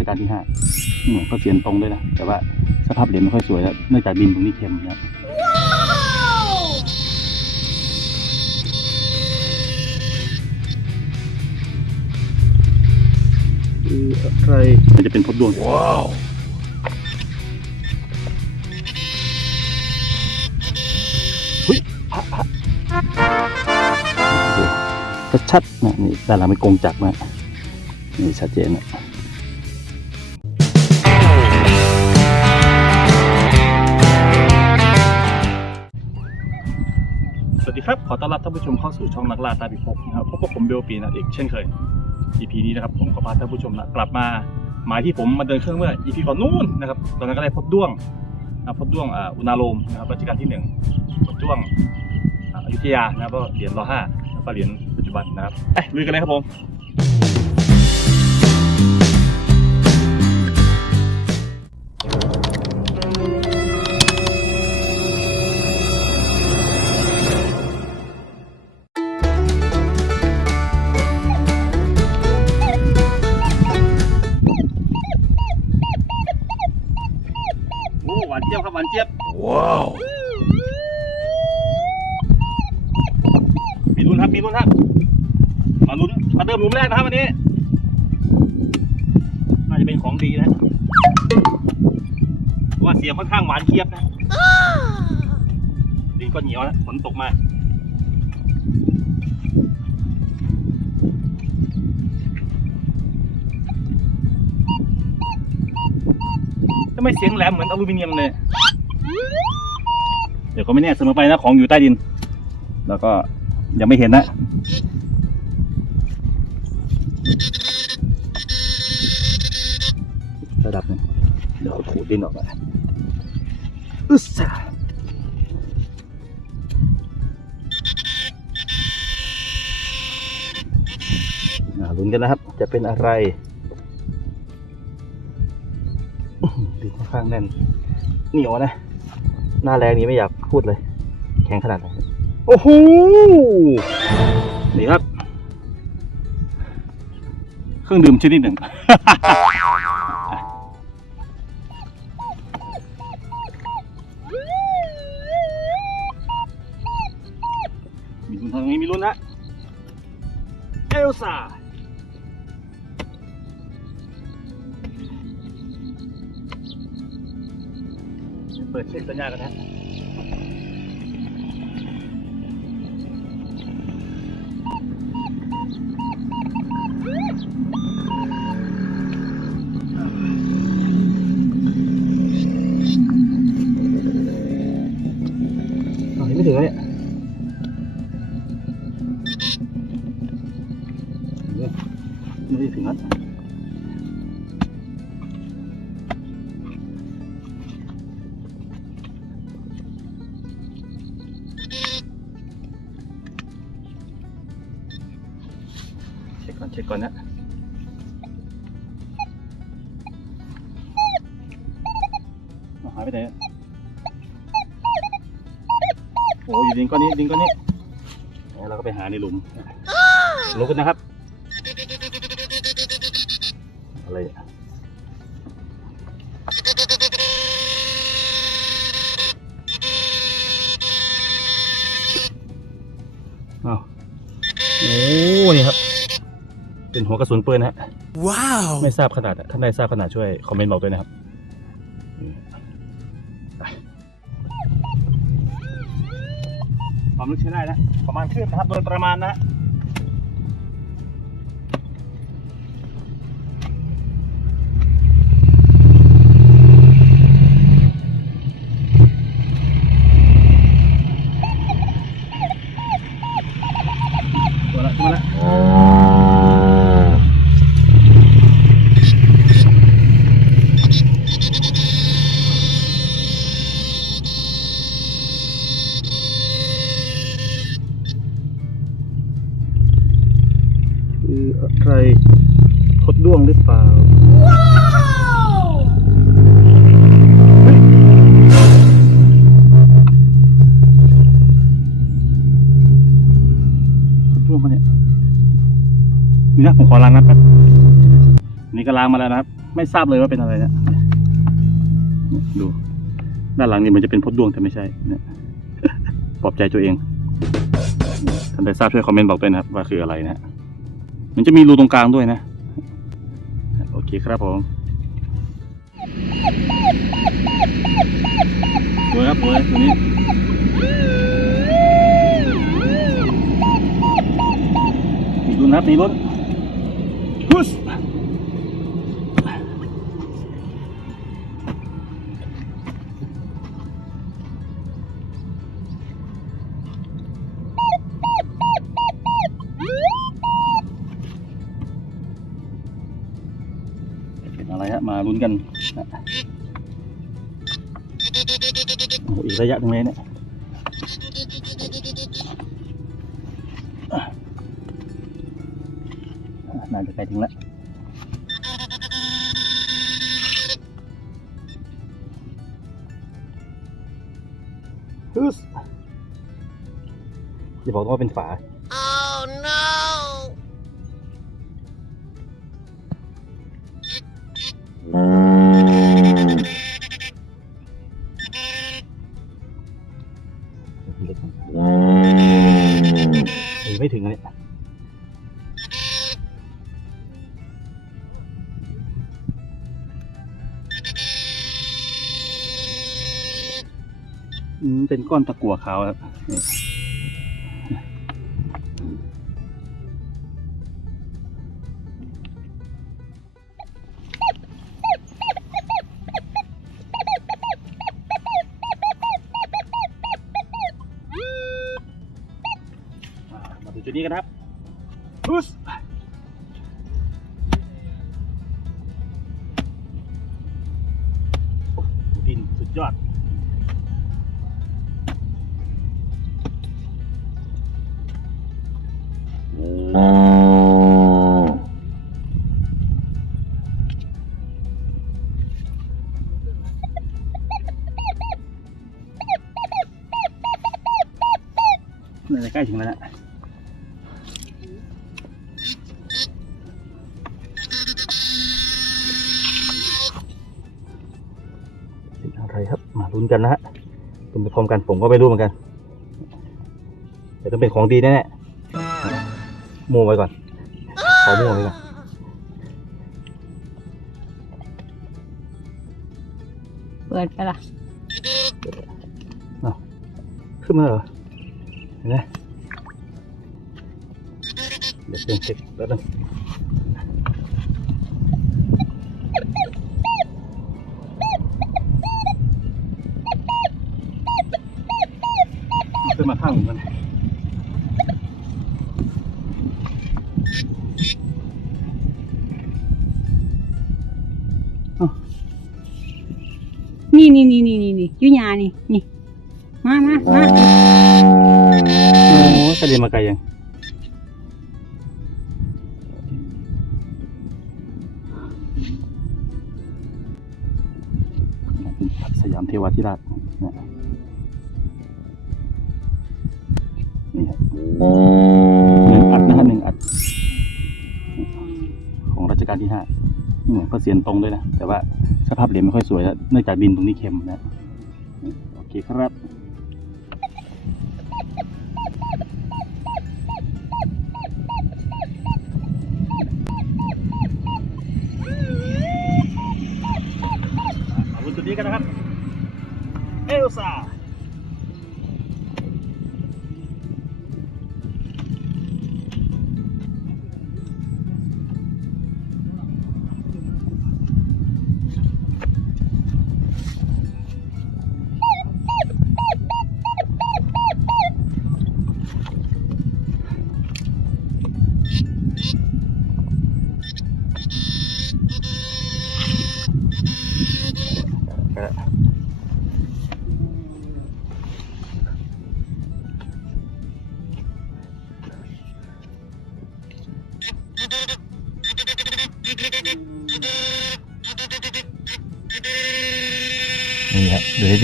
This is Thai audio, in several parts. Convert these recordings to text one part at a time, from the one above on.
ชกาลที่ห้าอืมก็เสียนตรงด้วยนะ แต่ว่าสภาพเหรียญไม่ค่อยสวยแล้วเนื่องจากดินตรงนี้เค็มนะครับคืออะไรมันจะเป็นพบดวง ว้าวเฮ้ยพระพระดูชัดๆนะนี่ด้านหลังเป็นกรงจักรนะนี่ชัดเจนนะ ดีครับ ขอต้อนรับท่านผู้ชมเข้าสู่ช่องนักล่าตาพิภพนะครับพบกับผมเบลปีนะเอกเช่นเคย EP นี้นะครับผมก็พาท่านผู้ชมนะกลับมาหมายที่ผมมาเดินเครื่องเมื่อ EP ก่อนนู้นนะครับตอนนั้นก็ได้พบด้วงนะพบด้วงอุณาโลมนะครับรัชกาลที่หนึ่งพบด้วงอยุธยานะครับก็เหรียญรอห้าแล้วก็เหรียญปัจจุบันนะครับไปลุยกันเลยครับผม ดีนะว่าเสียงค่อนข้างหวานเจี๊ยบนะดินก็เหนียวแล้วฝนตกมาทำไมเสียงแหลมเหมือนอลูมิเนียมเลย เดี๋ยวก็ไม่แน่เสมอไปนะของอยู่ใต้ดิน แล้วก็ยังไม่เห็นนะ ระดับนึงเดี๋ยวขูดดินออกมาอึสซ่าอ่าลุ้นกันนะครับ จะเป็นอะไรดินค่อนข้างแน่นเหนียวนะ หน้าแรงนี้ไม่อยากพูดเลย แข็งขนาดไหนโอ้โหนี่ครับ เครื่องดื่มชนิดหนึ่ง ก่อนนะหายไปไหนอะโอ้อยู่ดินก้อนนี้ดินก้อนนี้เราก็ไปหาในหลุมลุกกันนะครับ อะไรอะอ้าวโอ้นี่ครับ เป็นหัวกระสุนปืนนะฮะ Wow. ไม่ทราบขนาดอะท่านใดทราบขนาดช่วยคอมเมนต์บอกด้วยนะครับอืมไปความลึกใช้ได้นะประมาณครึ่งนะครับโดยประมาณนะ เนี่ยนี่นะผมขอล้างน้ำแป๊บนี่ก็ล้างมาแล้วนะครับ ไม่ทราบเลยว่าเป็นอะไรเนี่ยเนี่ยดู ด้านหลังนี่มันจะเป็นพดดวงแต่ไม่ใช่เนี่ยปลอบใจตัวเองท่านใดทราบช่วยคอมเมนต์บอกด้วยนะครับ ว่าคืออะไรนะฮะมันจะมีรูตรงกลางด้วยนะ โอเคครับผมสวยครับสวยตัวนี้มีลุ้นครับมีลุ้น พุชเป็นอะไรฮะมาลุ้นกันนะโอ้โหอีกระยะหนึงเลยเนี่ย น่าจะใกล้ถึงแล้วฮึสอย่าบอกว่าเป็นฝา เป็นก้อนตะกั่วขาวครับมาถึงจุดนี้กันครับพุสดินสุดยอด น่าจะใกล้ถึงแล้วนะเป็นอะไรครับ มาลุ้นกันนะฮะลุ้นไปพร้อมกันผมก็ไม่รู้เหมือนกัน แต่ต้องเป็นของดีแน่ๆมั่วไว้ก่อน ขอมั่วไว้ก่อนเปิดไปละขึ้นมาเหรอเห็นไหม เดี๋ยวเช็คเช็คแป๊บนึงขึ้นมาข้างผมกันนี่นี่นี่นี่นี่นี่อยุยานี่นี่ มามามาโอ้ทะเลมาไกลยัง ยามเทวาธิราชนะนี่ครับหนึ่งอัดนะฮะหนึ่งอัด ของรัชกาลที่ห้าเนี่ยก็เสียนตรงด้วยนะ แต่ว่าสภาพเหรียญไม่ค่อยสวยแล้วเนื่องจากดินตรงนี้เค็มนะ โอเคครับ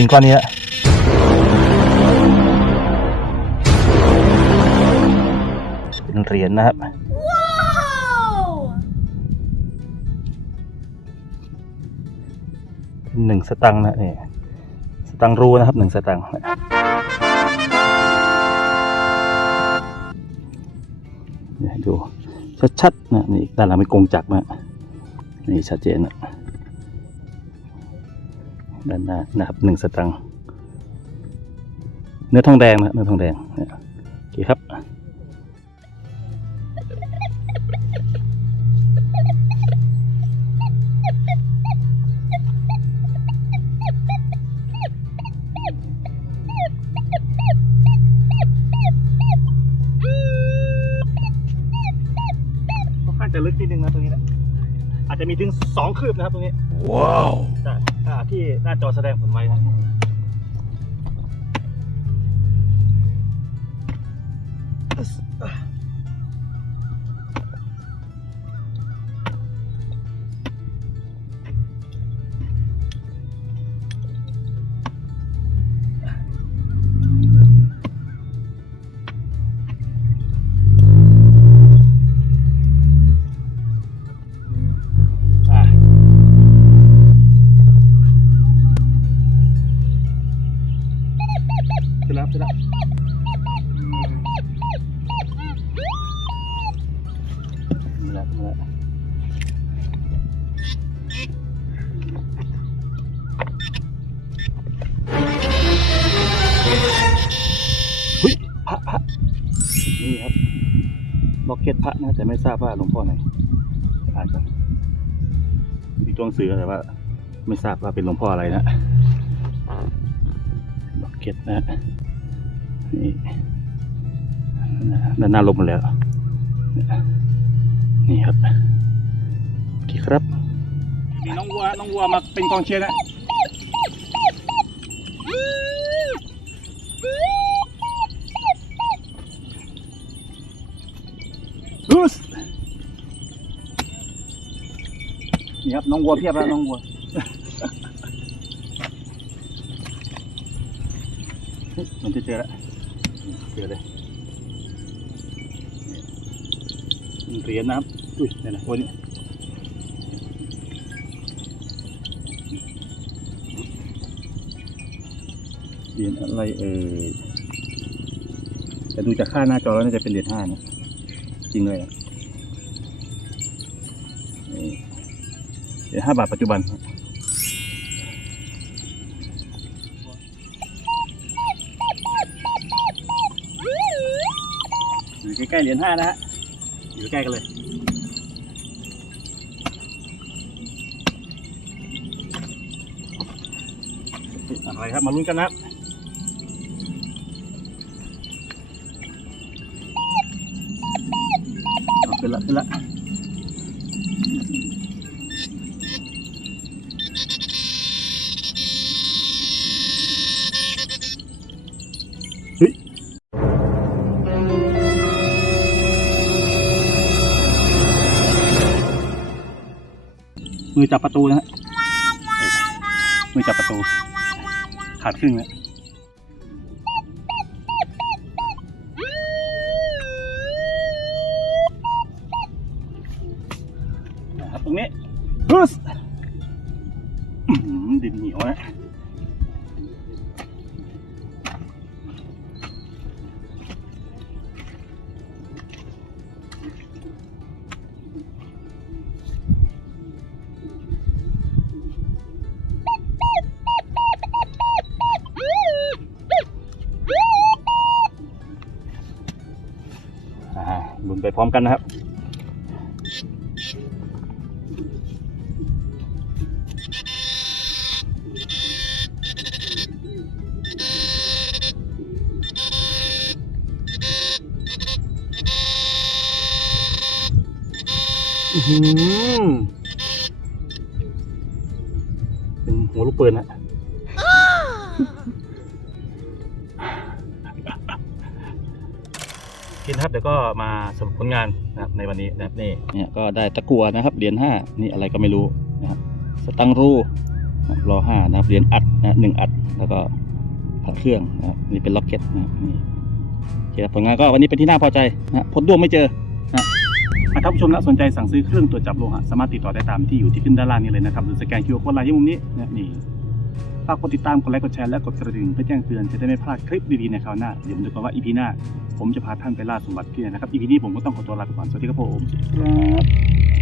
นก้อนนี้ฮะเป็นเหรียญนะครับ หนึ่งสตังค์นะนี่สตังค์รูนะครับหนึ่งสตังค์ดูชัดๆนะนี่ด้านหลังเป็นกงจักรนะนี่ชัดเจนนะ ด้านหน้านะครับหนึ่งสตังค์เนื้อทองแดงนะเนื้อทองแดงนะโอเคครับค่อนข้างจะลึกนิดนึงนะตรงนี้นะอาจจะมีถึงสองคืบนะครับตรงนี้ ว้าวถ้า ที่หน้าจอแสดงผลไว้นะอะ พระพระนี่ครับล็อกเก็ตพระนะแต่ไม่ทราบว่าหลวงพ่อไหนอ่านก่อนมีตัวหนังสือแต่ว่า ไม่ทราบว่าเป็นหลวงพ่ออะไรนะล็อกเก็ตนะ นี่นะด้านหน้าลบหมดแล้ว นี่ครับโอเคครับมีน้องวัวน้องวัวมาเป็นกองเชียร์นะลูสนี่ครับน้องวัวเพียบแล้วน้องวัวเฮ้ยมันจะเจอแล้ว เจอเลยเหรียญนะครับอุ้ยนี่นะวันนี้เหรียญอะไรเอ่ยแต่ดูจากค่าหน้าจอแล้วน่าจะเป็นเหรียญห้านะจริงเลยนะเหรียญห้าบาทปัจจุบันครับ อยู่ใกล้ๆเหรียญห้านะฮะ อยู่ใกล้กันเลย อะไรครับ มาลุ้นกันนะครับเอาขึ้นละขึ้นละ มือจับประตูนะฮะมือจับประตู ขาดครึ่งแล้ว พร้อมกันนะครับหือเป็นหัวลูกปืนนะ กินครับเดี๋ยวก็มาสรุปผลงานนะครับในวันนี้นะครับนี่เนี่ยก็ได้ตะกัวนะครับเหรียญห้านี่อะไรก็ไม่รู้นะครับสตังค์รูนะครับรอห้านะครับเหรียญอัดนะหนึ่งอัด แล้วก็พระเครื่องนะครับนี่เป็นล็อกเก็ตนะครับนี่โอเคครับผลงานก็วันนี้เป็นที่น่าพอใจนะฮะผลด้วงไม่เจอนะหากท่านผู้ชมนะสนใจสั่งซื้อเครื่องตรวจจับโลหะสามารถติดต่อได้ตามที่อยู่ที่ขึ้นด้านล่างนี้เลยนะครับหรือสแกนคิวโค้ดไลน์ที่มุมนี้นะนี่ ฝากกดติดตามกดไลค์กดแชร์และกดกระดิ่งเพื่อแจ้งเตือนจะได้ไม่พลาดคลิปดีๆในคราวหน้าเดี๋ยวผมจะบอกว่าอีพีหน้า ผมจะพาท่านไปล่าสมบัติที่ไหนนะครับอีพีนี้ผมก็ต้องขอตัวลาไปก่อนสวัสดีครับผมครับ